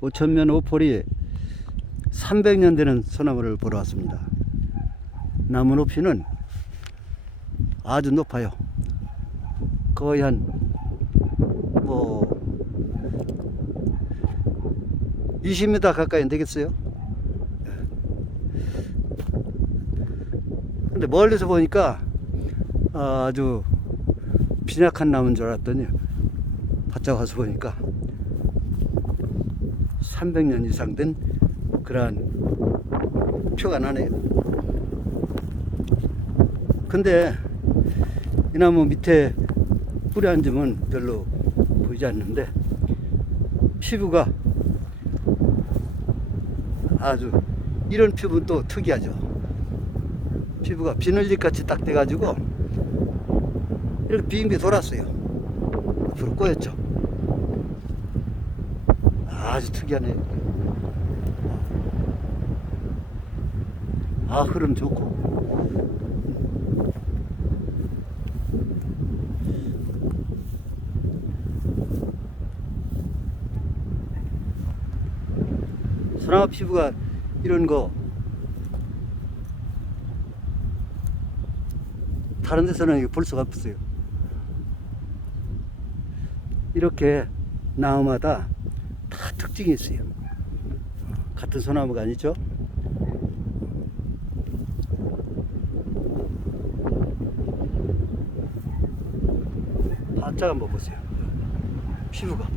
오천면 오폴이 300년 되는 소나무를 보러 왔습니다. 나무 높이는 아주 높아요. 거의 한, 뭐, 20m 가까이 되겠어요? 근데 멀리서 보니까 아주 빈약한 나무인 줄 알았더니 바짝 와서 보니까 300년 이상 된 그러한 표가 나네요. 근데 이 나무 밑에 뿌리 앉으면 별로 보이지 않는데 피부가 아주 이런 피부는 또 특이하죠. 피부가 비늘잎 같이 딱 돼가지고 이렇게 빙빙 돌았어요. 앞으로 꼬였죠. 아주 특이하네. 아, 흐름 좋고. 소나무 피부가 이런 거 다른 데서는 볼 수가 없어요. 이렇게 나무마다 다 특징이 있어요. 같은 소나무가 아니죠? 바짝 한번 보세요. 피부가.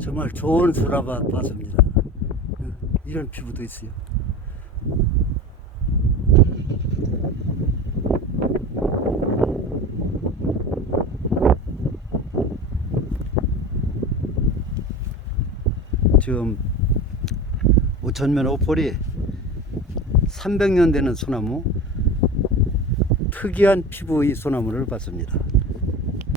정말 좋은 소나무 봤습니다. 이런 피부도 있어요. 지금 오천면 오폴이 300년 되는 소나무 특이한 피부의 소나무를 봤습니다.